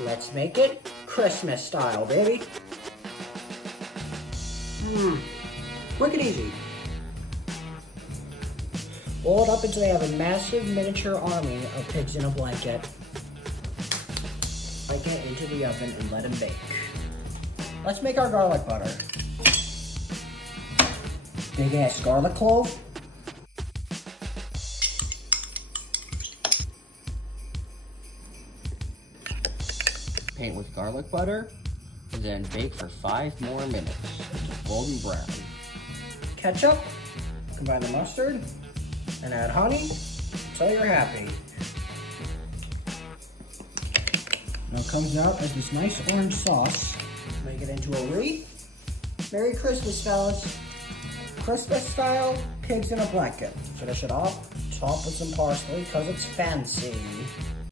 Let's make it Christmas style, baby. Quick and easy. Roll it up until they have a massive miniature army of pigs in a blanket. Take it into the oven and let them bake. Let's make our garlic butter. Big ass garlic clove. Paint with garlic butter, and then bake for 5 more minutes until golden brown. Ketchup, combine the mustard, and add honey until you're happy. Now it comes out as this nice orange sauce. Make it into a wreath. Merry Christmas, fellas. Christmas style, pigs in a blanket. Finish it off, top with some parsley because it's fancy.